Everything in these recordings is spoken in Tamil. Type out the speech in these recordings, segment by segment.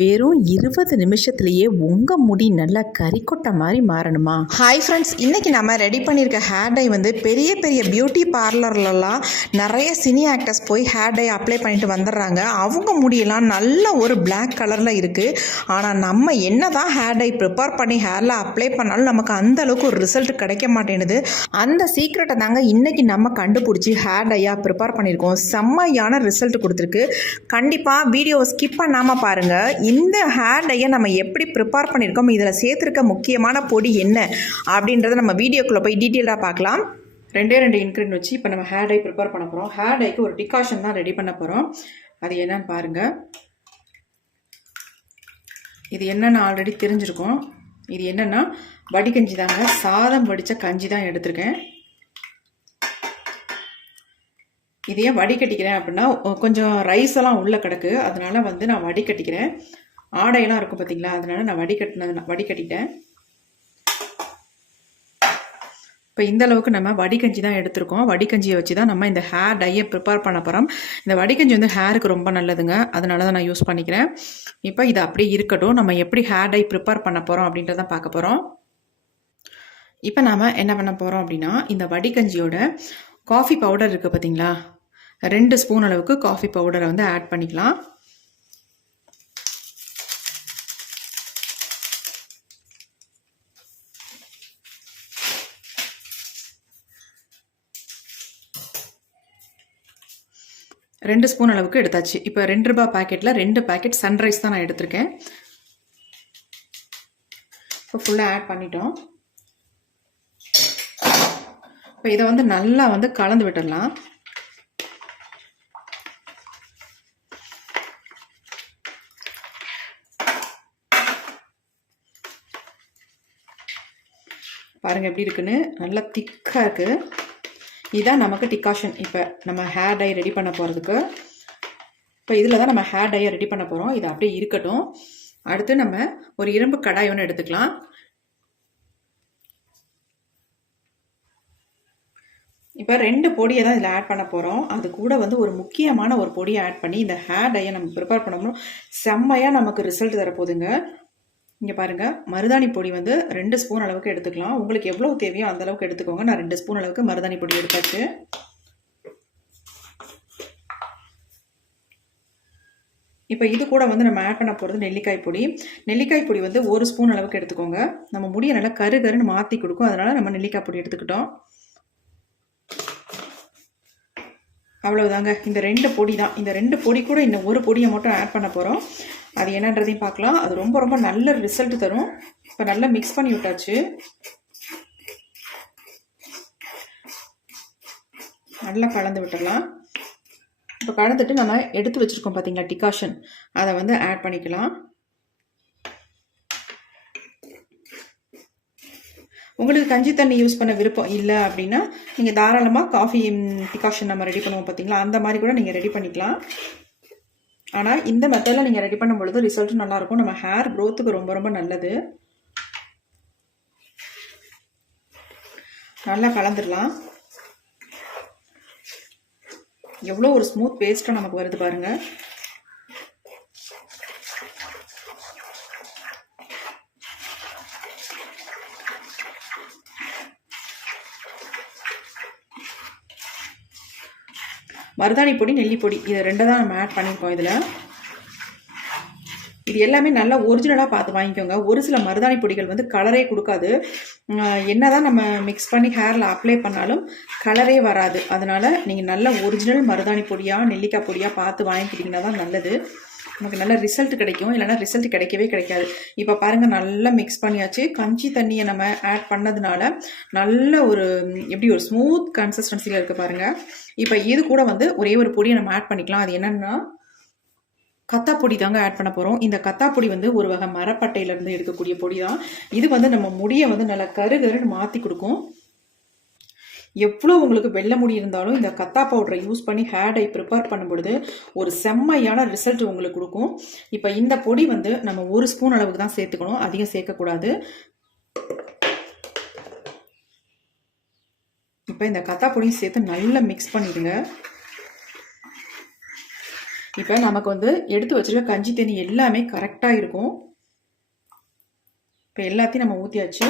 வெறும் 20 நிமிஷத்துலேயே உங்கள் முடி நல்லா கறிக்கொட்டை மாதிரி மாறணுமா? ஹாய் ஃப்ரெண்ட்ஸ், இன்றைக்கி நம்ம ரெடி பண்ணியிருக்க ஹேர் டை வந்து பெரிய பெரிய பியூட்டி பார்லர்லலாம் நிறைய சினி ஆக்டர்ஸ் போய் ஹேர் டை அப்ளை பண்ணிட்டு வந்துடுறாங்க. அவங்க முடியெல்லாம் நல்ல ஒரு பிளாக் கலரில் இருக்குது. ஆனால் நம்ம என்ன தான் ஹேர் டை ப்ரிப்பேர் பண்ணி ஹேரில் அப்ளை பண்ணாலும் நமக்கு அந்த அளவுக்கு ஒரு ரிசல்ட் கிடைக்க மாட்டேங்குது. அந்த சீக்ரெட்டை தாங்க இன்றைக்கி நம்ம கண்டுபிடிச்சி ஹேர் டையாக ப்ரிப்பேர் பண்ணியிருக்கோம். செம்மையான ரிசல்ட் கொடுத்துருக்கு. கண்டிப்பாக வீடியோவை ஸ்கிப் பண்ணாமல் பாருங்கள். இந்த ஹேர் டையை நம்ம எப்படி ப்ரிப்பேர் பண்ணியிருக்கோம், இதில் சேர்த்துருக்க முக்கியமான பொடி என்ன அப்படின்றத நம்ம வீடியோக்குள்ளே போய் டீட்டெயிலாக பார்க்கலாம். 2 இன்க்ரீடியன்ட் வச்சு இப்போ நம்ம ஹேர் டை ப்ரிப்பேர் பண்ண போகிறோம். ஹேர் டைக்கு ஒரு டிகாஷன் தான் ரெடி பண்ண போகிறோம். அது என்னன்னு பாருங்கள். இது என்னென்னு ஆல்ரெடி தெரிஞ்சிருக்கும். இது என்னென்னா வடிகஞ்சி தாங்க. சாதம் வடித்த கஞ்சி தான் எடுத்திருக்கேன். இது ஏன் வடிகட்டிக்கிறேன் அப்படின்னா, கொஞ்சம் ரைஸ் எல்லாம் உள்ளே கிடக்கு, அதனால வந்து நான் வடிகட்டிக்கிறேன். ஆடையெல்லாம் இருக்கும் பார்த்தீங்களா, அதனால நான் வடிகட்டிட்டேன். இப்போ இந்த அளவுக்கு நம்ம வடிகஞ்சி தான் எடுத்திருக்கோம். வடிகஞ்சியை வச்சு தான் நம்ம இந்த ஹேர் டையை ப்ரிப்பேர் பண்ண போகிறோம். இந்த வடிகஞ்சி வந்து ஹேருக்கு ரொம்ப நல்லதுங்க, அதனால தான் நான் யூஸ் பண்ணிக்கிறேன். இப்போ இது அப்படியே இருக்கட்டும். நம்ம எப்படி ஹேர் டை ப்ரிப்பேர் பண்ண போகிறோம் அப்படின்றத பார்க்க போகிறோம். இப்போ நாம் என்ன பண்ண போகிறோம் அப்படின்னா, இந்த வடிகஞ்சியோட காஃபி பவுடர் இருக்குது பார்த்தீங்களா, 2 ஸ்பூன் அளவுக்கு காஃபி பவுடரை வந்து ஆட் பண்ணிக்கலாம். ரெண்டு ஸ்பூன் அளவுக்கு எடுத்தாச்சு. இப்போ 2 ரூபாய் பேக்கெட்டில் 2 பேக்கெட் சன்ரைஸ் தான் நான் எடுத்திருக்கேன். இப்போ ஃபுல்லாக ஆட் பண்ணிட்டோம். இப்போ இதை வந்து நல்லா வந்து கலந்து விட்டுடலாம். பாருங்கள் எப்படி இருக்குன்னு, நல்லா திக்காக இருக்குது. இதுதான் நமக்கு டிகாஷன். இப்போ நம்ம ஹேர் டை ரெடி பண்ண போகிறதுக்கு. இப்போ இதில் தான் நம்ம ஹேர் டையை ரெடி பண்ண போகிறோம். இது அப்படியே இருக்கட்டும். அடுத்து நம்ம ஒரு இரும்பு கடாய் ஒன்று எடுத்துக்கலாம். இப்போ 2 பொடியை தான் இதில் ஆட் பண்ண போகிறோம். அது கூட வந்து ஒரு முக்கியமான ஒரு பொடியை ஆட் பண்ணி இந்த ஹேர் டையை நம்ம ப்ரிப்பேர் பண்ணோம்னா செம்மையாக நமக்கு ரிசல்ட் தரப்போகுதுங்க. இங்கே பாருங்கள், மருதாணி பொடி வந்து 2 ஸ்பூன் அளவுக்கு எடுத்துக்கலாம். உங்களுக்கு எவ்வளோ தேவையோ அந்த அளவுக்கு எடுத்துக்கோங்க. நான் 2 ஸ்பூன் அளவுக்கு மருதாணி பொடி எடுத்தாச்சு. இப்போ இது கூட வந்து நம்ம ஆட் பண்ண போகிறது நெல்லிக்காய் பொடி. நெல்லிக்காய் பொடி வந்து 1 ஸ்பூன் அளவுக்கு எடுத்துக்கோங்க. நம்ம முடியை நல்லா கருன்னு மாற்றி கொடுக்கும், அதனால் நம்ம நெல்லிக்காய் பொடி எடுத்துக்கிட்டோம். அவ்வளவுதாங்க. இந்த 2 பொடி தான். இந்த 2 பொடி கூட இன்னும் ஒரு பொடியை மட்டும் ஆட் பண்ண போகிறோம். அது என்னன்றதையும் பார்க்கலாம். அது ரொம்ப ரொம்ப நல்ல ரிசல்ட் தரும். இப்போ நல்லா மிக்ஸ் பண்ணி விட்டாச்சு. நல்லா கலந்து விட்டுடலாம். இப்போ கலந்துட்டு நம்ம எடுத்து வச்சுருக்கோம் பார்த்தீங்களா டிகாஷன், அதை வந்து ஆட் பண்ணிக்கலாம். உங்களுக்கு கஞ்சி தண்ணி யூஸ் பண்ண விருப்பம் இல்லை அப்படின்னா நீங்கள் தாராளமாக காஃபி டிகாஷன் நம்ம ரெடி பண்ணுவோம் பார்த்தீங்களா, அந்த மாதிரி கூட நீங்கள் ரெடி பண்ணிக்கலாம். ஆனால் இந்த மெத்தடில் நீங்கள் ரெடி பண்ணும் பொழுது ரிசல்ட்டும் நல்லாயிருக்கும். நம்ம ஹேர் க்ரோத்துக்கு ரொம்ப ரொம்ப நல்லது. நல்லா கலந்துடலாம். எவ்வளோ ஒரு ஸ்மூத் பேஸ்ட்டாக நமக்கு வருது பாருங்கள். மருதாணி பொடி, நெல்லிப்பொடி, இது 2 தான் நம்ம ஆட் பண்ணியிருக்கோம். இது எல்லாமே நல்லா ஒரிஜினலாக பார்த்து வாங்கிக்கோங்க. ஒரு சில மருதாணி பொடிகள் வந்து கலரே கொடுக்காது. என்னதான் நம்ம மிக்ஸ் பண்ணி ஹேரில் அப்ளை பண்ணாலும் கலரே வராது. அதனால் நீங்கள் நல்ல ஒரிஜினல் மருதாணி பொடியாக நெல்லிக்காய் பொடியாக பார்த்து வாங்கிக்கிட்டிங்கன்னா தான் நல்லது. நமக்கு நல்ல ரிசல்ட் கிடைக்கும். இல்லைனா ரிசல்ட் கிடைக்கவே கிடைக்காது. இப்போ பாருங்கள், நல்லா மிக்ஸ் பண்ணியாச்சு. கஞ்சி தண்ணியை நம்ம ஆட் பண்ணதுனால நல்ல ஒரு எப்படி ஒரு ஸ்மூத் கன்சிஸ்டன்சியில் இருக்குது பாருங்கள். இப்போ இது கூட வந்து ஒரே ஒரு பொடியை நம்ம ஆட் பண்ணிக்கலாம். அது என்னென்னா கத்தாப்பொடி தாங்க ஆட் பண்ண போகிறோம். இந்த கத்தாப்பொடி வந்து ஒரு வகை மரப்பட்டையிலேருந்து எடுக்கக்கூடிய பொடி தான். இது வந்து நம்ம முடியை வந்து நல்லா கருன்னு மாற்றி கொடுக்கும். எவ்வளோ உங்களுக்கு வெள்ளை முடி இருந்தாலும் இந்த கத்தா பவுடரை யூஸ் பண்ணி ஹேர் டை ப்ரிப்பேர் பண்ணும் பொழுது ஒரு செம்மையான ரிசல்ட் உங்களுக்கு கொடுக்கும். இப்போ இந்த பொடி வந்து நம்ம 1 ஸ்பூன் அளவுக்கு தான் சேர்த்துக்கணும், அதிகம் சேர்க்கக்கூடாது. இப்போ இந்த கத்தா பொடியும் சேர்த்து நல்லா மிக்ஸ் பண்ணிடுங்க. இப்போ நமக்கு வந்து எடுத்து வச்சிருக்க கஞ்சி தண்ணி எல்லாமே கரெக்டாக இருக்கும். இப்போ எல்லாத்தையும் நம்ம ஊற்றியாச்சு.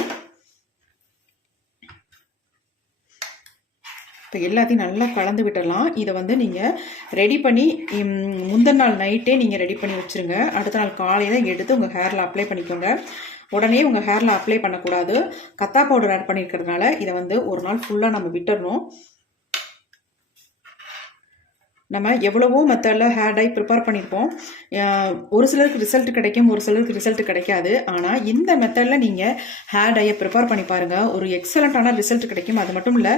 இப்போ எல்லாத்தையும் நல்லா கலந்து விட்டுடலாம். இதை வந்து நீங்கள் ரெடி பண்ணி முந்தின நாள் நைட்டே நீங்கள் ரெடி பண்ணி வச்சுருங்க. அடுத்த நாள் காலையில் எடுத்து உங்கள் ஹேரில் அப்ளை பண்ணிக்கோங்க. உடனே உங்கள் ஹேரில் அப்ளை பண்ணக்கூடாது. கத்தா பவுடர் ஆட் பண்ணியிருக்கிறதுனால இதை வந்து ஒரு நாள் ஃபுல்லாக நம்ம விட்டுறணும். நம்ம எவ்வளவோ மெத்தடில் ஹேர் டை ப்ரிப்பேர் பண்ணியிருப்போம். ஒரு சிலருக்கு ரிசல்ட் கிடைக்கும், ஒரு சிலருக்கு ரிசல்ட் கிடைக்காது. ஆனால் இந்த மெத்தடில் நீங்கள் ஹேர் டையை ப்ரிப்பேர் பண்ணி பாருங்கள், ஒரு எக்ஸலண்ட்டான ரிசல்ட் கிடைக்கும். அது மட்டும் இல்லை,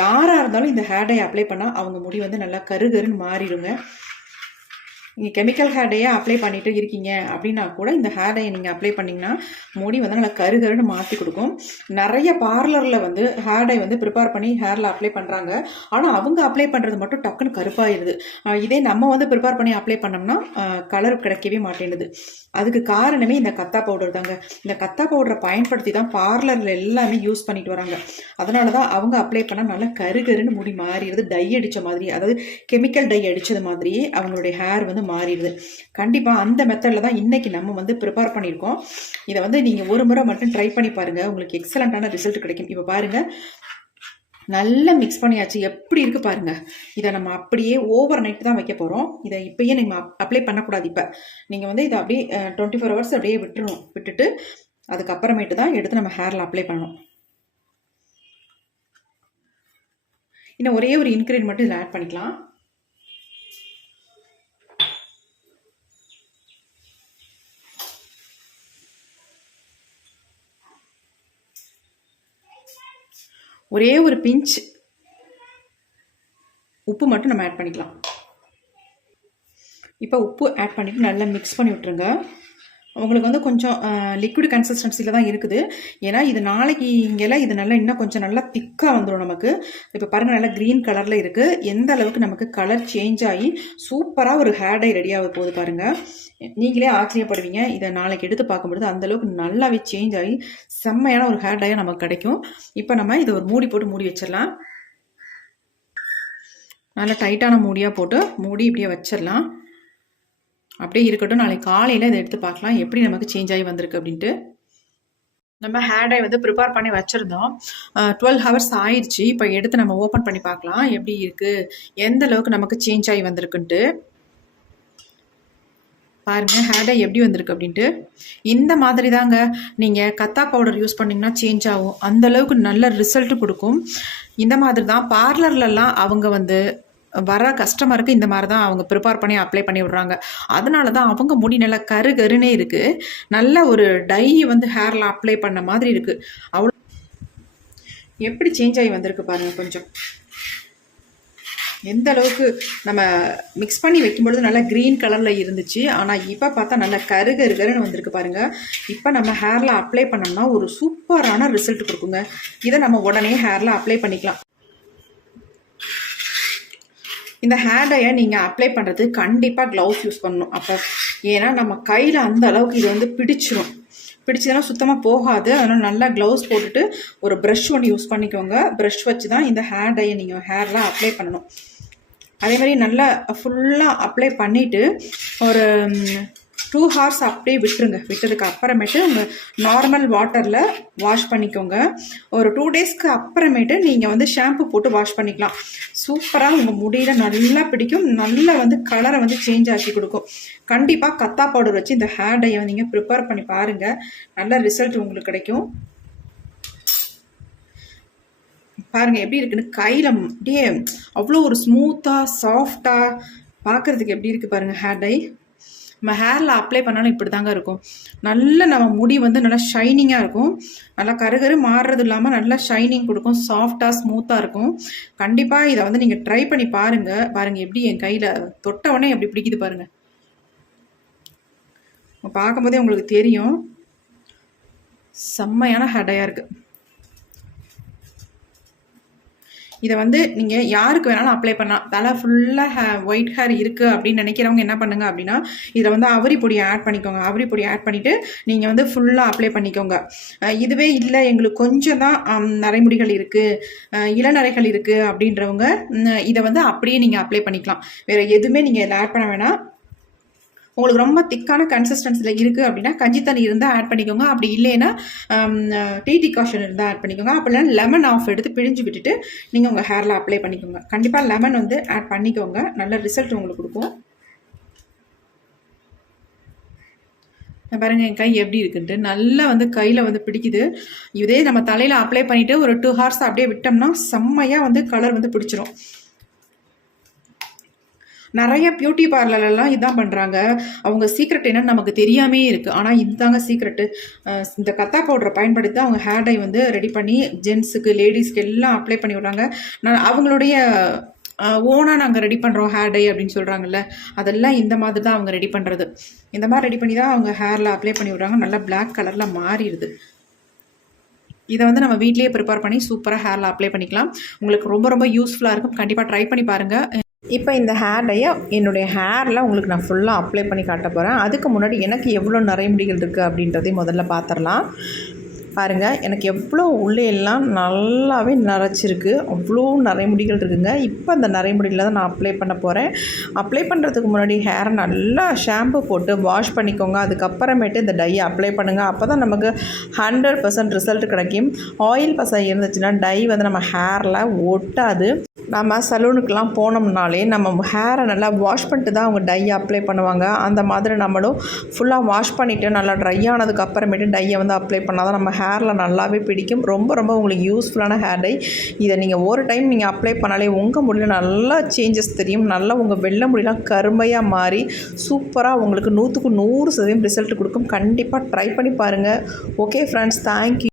யாராக இருந்தாலும் இந்த ஹேர் டை அப்ளை பண்ணால் அவங்க முடி வந்து நல்லா கருகருன்னு மாறிடுங்க. நீங்கள் கெமிக்கல் ஹேர் டையை அப்ளை பண்ணிட்டு இருக்கீங்க அப்படின்னா கூட இந்த ஹேர் டையை நீங்கள் அப்ளை பண்ணிங்கன்னா முடி வந்து நல்லா கருகருன்னு மாற்றி கொடுக்கும். நிறைய பார்லரில் வந்து ஹேர் டை வந்து ப்ரிப்பேர் பண்ணி ஹேரில் அப்ளை பண்ணுறாங்க. ஆனால் அவங்க அப்ளை பண்ணுறது மட்டும் டக்குன்னு கருப்பாயிருது. இதே நம்ம வந்து ப்ரிப்பேர் பண்ணி அப்ளை பண்ணோம்னா கலர் கிடைக்கவே மாட்டேங்குது. அதுக்கு காரணமே இந்த கத்தா பவுடர் தாங்க. இந்த கத்தா பவுடரை பயன்படுத்தி தான் பார்லரில் எல்லாமே யூஸ் பண்ணிட்டு வராங்க. அதனால தான் அவங்க அப்ளை பண்ணால் நல்லா கருகருன்னு முடி மாறிடுது. டை அடித்த மாதிரி, அதாவது கெமிக்கல் டை அடித்தது மாதிரி அவங்களுடைய ஹேர் வந்து மாறிடுது. கண்டிப்பாக அந்த மெத்தடில் தான் இன்றைக்கி நம்ம வந்து ப்ரிப்பேர் பண்ணியிருக்கோம். இதை வந்து நீங்கள் ஒரு முறை மட்டும் ட்ரை பண்ணி பாருங்கள், உங்களுக்கு எக்ஸலண்ட்டான ரிசல்ட் கிடைக்கும். இப்போ பாருங்கள், நல்லா மிக்ஸ் பண்ணியாச்சு. எப்படி இருக்குது பாருங்கள். இதை நம்ம அப்படியே ஓவர் நைட் தான் வைக்க போகிறோம். இதை இப்போயே நம்ம அப்ளை பண்ணக்கூடாது. இப்போ நீங்கள் வந்து இதை அப்படியே 24 ஹவர்ஸ் அப்படியே விட்டுட்டு அதுக்கப்புறமேட்டு தான் எடுத்து நம்ம ஹேரில் அப்ளை பண்ணணும். இன்னும் ஒரே ஒரு இன்க்ரீடியன்ட் மட்டும் இதில் ஆட் பண்ணிக்கலாம். ஒரே ஒரு பிஞ்ச் உப்பு மட்டும் நம்ம ஆட் பண்ணிக்கலாம். இப்போ உப்பு ஆட் பண்ணிவிட்டு நல்லா மிக்ஸ் பண்ணி விட்டுருங்க. உங்களுக்கு வந்து கொஞ்சம் லிக்விட் கன்சிஸ்டன்சியில் தான் இருக்குது. ஏன்னா இது நாளைக்கு இங்கெல்லாம் இது நல்லா இன்னும் கொஞ்சம் நல்லா திக்காக வந்துடும் நமக்கு. இப்போ பாருங்கள், நல்லா க்ரீன் கலரில் இருக்குது. எந்த அளவுக்கு நமக்கு கலர் சேஞ்ச் ஆகி சூப்பராக ஒரு ஹேர் டை ரெடி ஆக போகுது பாருங்கள். நீங்களே ஆச்சரியப்படுவீங்க. இதை நாளைக்கு எடுத்து பார்க்கும்பொழுது அந்தளவுக்கு நல்லாவே சேஞ்ச் ஆகி செம்மையான ஒரு ஹேர் டையாக நமக்கு கிடைக்கும். இப்போ நம்ம இதை ஒரு மூடி போட்டு மூடி வச்சிடலாம். நல்லா டைட்டான மூடியாக போட்டு மூடி இப்படியே வச்சிடலாம். அப்படியே இருக்கட்டும். நாளைக்கு காலையில் இதை எடுத்து பார்க்கலாம் எப்படி நமக்கு சேஞ்ச் ஆகி வந்திருக்கு அப்படின்ட்டு. நம்ம ஹேர் டை வந்து ப்ரிப்பேர் பண்ணி வச்சுருந்தோம். 12 ஹவர்ஸ் ஆயிடுச்சு. இப்போ எடுத்து நம்ம ஓப்பன் பண்ணி பார்க்கலாம் எப்படி இருக்குது, எந்த அளவுக்கு நமக்கு சேஞ்ச் ஆகி வந்திருக்குன்ட்டு. பாருங்கள் ஹேர் டை எப்படி வந்திருக்கு அப்படின்ட்டு. இந்த மாதிரி தாங்க நீங்கள் கத்தா பவுடர் யூஸ் பண்ணிங்கன்னா சேஞ்ச் ஆகும். அந்தளவுக்கு நல்ல ரிசல்ட் கொடுக்கும். இந்த மாதிரி தான் பார்லர்லலாம் அவங்க வந்து வர கஸ்டமருக்கு இந்த மாதிரி தான் அவங்க ப்ரிப்பேர் பண்ணி அப்ளை பண்ணி விடுறாங்க. அதனால தான் அவங்க முடி நல்லா கருகருன்னே இருக்குது. நல்ல ஒரு டை வந்து ஹேரில் அப்ளை பண்ண மாதிரி இருக்குது. அவ்வளோ எப்படி சேஞ்ச் ஆகி வந்திருக்கு பாருங்கள். கொஞ்சம் எந்த அளவுக்கு நம்ம மிக்ஸ் பண்ணி வைக்கும்பொழுது நல்லா க்ரீன் கலரில் இருந்துச்சு. ஆனால் இப்போ பார்த்தா நல்லா கருகருன்னு வந்திருக்கு பாருங்கள். இப்போ நம்ம ஹேரில் அப்ளை பண்ணோம்னா ஒரு சூப்பரான ரிசல்ட் கொடுக்குங்க. இதை நம்ம உடனே ஹேரில் அப்ளை பண்ணிக்கலாம். இந்த ஹேர் டையை நீங்கள் அப்ளை பண்ணுறது கண்டிப்பாக க்ளவுஸ் யூஸ் பண்ணணும். அப்போ ஏன்னா நம்ம கையில் அந்த அளவுக்கு இது வந்து பிடிச்சதுன்னா சுத்தமாக போகாது. அதனால் நல்லா க்ளவுஸ் போட்டுட்டு ஒரு ப்ரஷ் ஒன்று யூஸ் பண்ணிக்கோங்க. ப்ரஷ் வச்சு தான் இந்த ஹேர் டையை நீங்கள் ஹேரில் அப்ளை பண்ணணும். அதே மாதிரி நல்லா ஃபுல்லாக அப்ளை பண்ணிவிட்டு ஒரு 2 ஹவர்ஸ் அப்படியே விட்டுருங்க. விட்டதுக்கு அப்புறமேட்டு உங்கள் நார்மல் வாட்டரில் வாஷ் பண்ணிக்கோங்க. ஒரு 2 டேஸ்க்கு அப்புறமேட்டு நீங்கள் வந்து ஷாம்பு போட்டு வாஷ் பண்ணிக்கலாம். சூப்பராக உங்கள் முடியில் நல்லா பிடிக்கும். நல்லா வந்து கலரை வந்து சேஞ்ச் ஆக்கி கொடுக்கும். கண்டிப்பாக கத்தா பவுடர் வச்சு இந்த ஹேர் டையை வந்து நீங்கள் ப்ரிப்பேர் பண்ணி பாருங்கள். நல்ல ரிசல்ட் உங்களுக்கு கிடைக்கும். பாருங்கள் எப்படி இருக்குன்னு. கையில் அப்படியே அவ்வளோ ஒரு ஸ்மூத்தாக சாஃப்டாக பார்க்குறதுக்கு எப்படி இருக்குது பாருங்கள் ஹேர் டை. நம்ம ஹேரில் அப்ளை பண்ணாலும் இப்படி தாங்க இருக்கும். நல்ல நம்ம முடி வந்து நல்லா ஷைனிங்காக இருக்கும். நல்லா கருகரு மாறுறது இல்லாமல் நல்லா ஷைனிங் கொடுக்கும். சாஃப்டாக ஸ்மூத்தாக இருக்கும். கண்டிப்பாக இதை வந்து நீங்கள் ட்ரை பண்ணி பாருங்கள். பாருங்கள் எப்படி என் கையில் தொட்டவுடனே எப்படி பிடிக்குது பாருங்கள். பார்க்கும்போதே உங்களுக்கு தெரியும் செம்மையான ஹேர் டையாக இருக்குது. இதை வந்து நீங்கள் யாருக்கு வேணாலும் அப்ளை பண்ணலாம். தலை ஃபுல்லாக ஒயிட் ஹேர் இருக்குது அப்படின்னு நினைக்கிறவங்க என்ன பண்ணுங்க அப்படின்னா, இதில் வந்து அவரி பொடி ஆட் பண்ணிக்கோங்க. அவரி பொடி ஆட் பண்ணிவிட்டு நீங்கள் வந்து ஃபுல்லாக அப்ளை பண்ணிக்கோங்க. இதுவே இல்லை எங்களுக்கு கொஞ்சம் தான் நரைமுடிகள் இருக்குது, இளநரைகள் இருக்குது அப்படின்றவங்க இதை வந்து அப்படியே நீங்கள் அப்ளை பண்ணிக்கலாம். வேறு எதுவுமே நீங்கள் இதில் ஆட் பண்ண வேணாம். உங்களுக்கு ரொம்ப திக்கான கன்சிஸ்டன்சியில் இருக்குது அப்படின்னா கஞ்சி தண்ணி இருந்தால் ஆட் பண்ணிக்கோங்க. அப்படி இல்லைன்னா டீ டிகாஷன் இருந்தால் ஆட் பண்ணிக்கோங்க. அப்படி இல்லைன்னா லெமன் ஆஃப் எடுத்து பிழிஞ்சு விட்டுட்டு நீங்கள் உங்கள் ஹேரில் அப்ளை பண்ணிக்கோங்க. கண்டிப்பாக லெமன் வந்து ஆட் பண்ணிக்கோங்க, நல்ல ரிசல்ட் உங்களுக்கு கொடுக்கும். பாருங்கள் என் கை எப்படி இருக்குன்ட்டு நல்லா வந்து கையில் வந்து பிடிக்குது. இதே நம்ம தலையில் அப்ளை பண்ணிவிட்டு ஒரு 2 hours அப்படியே விட்டோம்னா செம்மையாக வந்து கலர் வந்து பிடிச்சிரும். நிறைய பியூட்டி பார்லர்லாம் இதான் பண்ணுறாங்க. அவங்க சீக்ரெட் என்னன்னு நமக்கு தெரியாமே இருக்குது. ஆனால் இதுதாங்க சீக்ரெட்டு. இந்த கத்தா பவுடரை பயன்படுத்தி அவங்க ஹேர் டை வந்து ரெடி பண்ணி ஜென்ஸுக்கு லேடிஸ்க்கு எல்லாம் அப்ளை பண்ணி விட்றாங்க. அவங்களுடைய ஓனாக நாங்கள் ரெடி பண்ணுறோம் ஹேர் டை அப்படின்னு சொல்கிறாங்கல்ல, அதெல்லாம் இந்த மாதிரி தான் அவங்க ரெடி பண்ணுறது. இந்த மாதிரி ரெடி பண்ணி தான் அவங்க ஹேரில் அப்ளை பண்ணி விட்றாங்க. நல்லா பிளாக் கலரில் மாறிடுது. இதை வந்து நம்ம வீட்லேயே ப்ரிப்பேர் பண்ணி சூப்பராக ஹேரில் அப்ளை பண்ணிக்கலாம். உங்களுக்கு ரொம்ப ரொம்ப யூஸ்ஃபுல்லாக இருக்கும். கண்டிப்பாக ட்ரை பண்ணி பாருங்கள். இப்போ இந்த ஹேர் டையை என்னுடைய ஹேரில் உங்களுக்கு நான் ஃபுல்லாக அப்ளை பண்ணி காட்ட போகிறேன். அதுக்கு முன்னாடி எனக்கு எவ்வளோ நரைமுடிகள் இருக்குது அப்படின்றதையும் முதல்ல பார்த்துடலாம். பாருங்கள், எனக்கு எவ்வளோ உள்ளே எல்லாம் நல்லாவே நரைச்சிருக்கு, அவ்வளோ நரைமுடிகள் இருக்குங்க. இப்போ அந்த நரைமுடியில் தான் நான் அப்ளை பண்ண போகிறேன். அப்ளை பண்ணுறதுக்கு முன்னாடி ஹேரை நல்லா ஷாம்பு போட்டு வாஷ் பண்ணிக்கோங்க. அதுக்கப்புறமேட்டு இந்த டையை அப்ளை பண்ணுங்கள். அப்போ தான் நமக்கு 100% ரிசல்ட் கிடைக்கும். ஆயில் பசை இருந்துச்சுன்னா டை வந்து நம்ம ஹேரில் ஒட்டாது. நம்ம சலூனுக்கெலாம் போனோம்னாலே நம்ம ஹேரை நல்லா வாஷ் பண்ணிட்டு தான் அவங்க டையை அப்ளை பண்ணுவாங்க. அந்த மாதிரி நம்மளும் ஃபுல்லாக வாஷ் பண்ணிவிட்டு நல்லா ட்ரை ஆனதுக்கு அப்புறமேட்டு டையை வந்து அப்ளை பண்ணால் தான் நம்ம ஹேரில் நல்லாவே பிடிக்கும். ரொம்ப ரொம்ப உங்களுக்கு யூஸ்ஃபுல்லான ஹேர் டை. இதை நீங்கள் ஒரு டைம் நீங்கள் அப்ளை பண்ணாலே உங்கள் முடியல நல்லா சேஞ்சஸ் தெரியும். நல்லா உங்கள் வெள்ளை முடியெல்லாம் கருமையாக மாறி சூப்பராக உங்களுக்கு 100% ரிசல்ட் கொடுக்கும். கண்டிப்பாக ட்ரை பண்ணி பாருங்கள். Okay friends, thank you.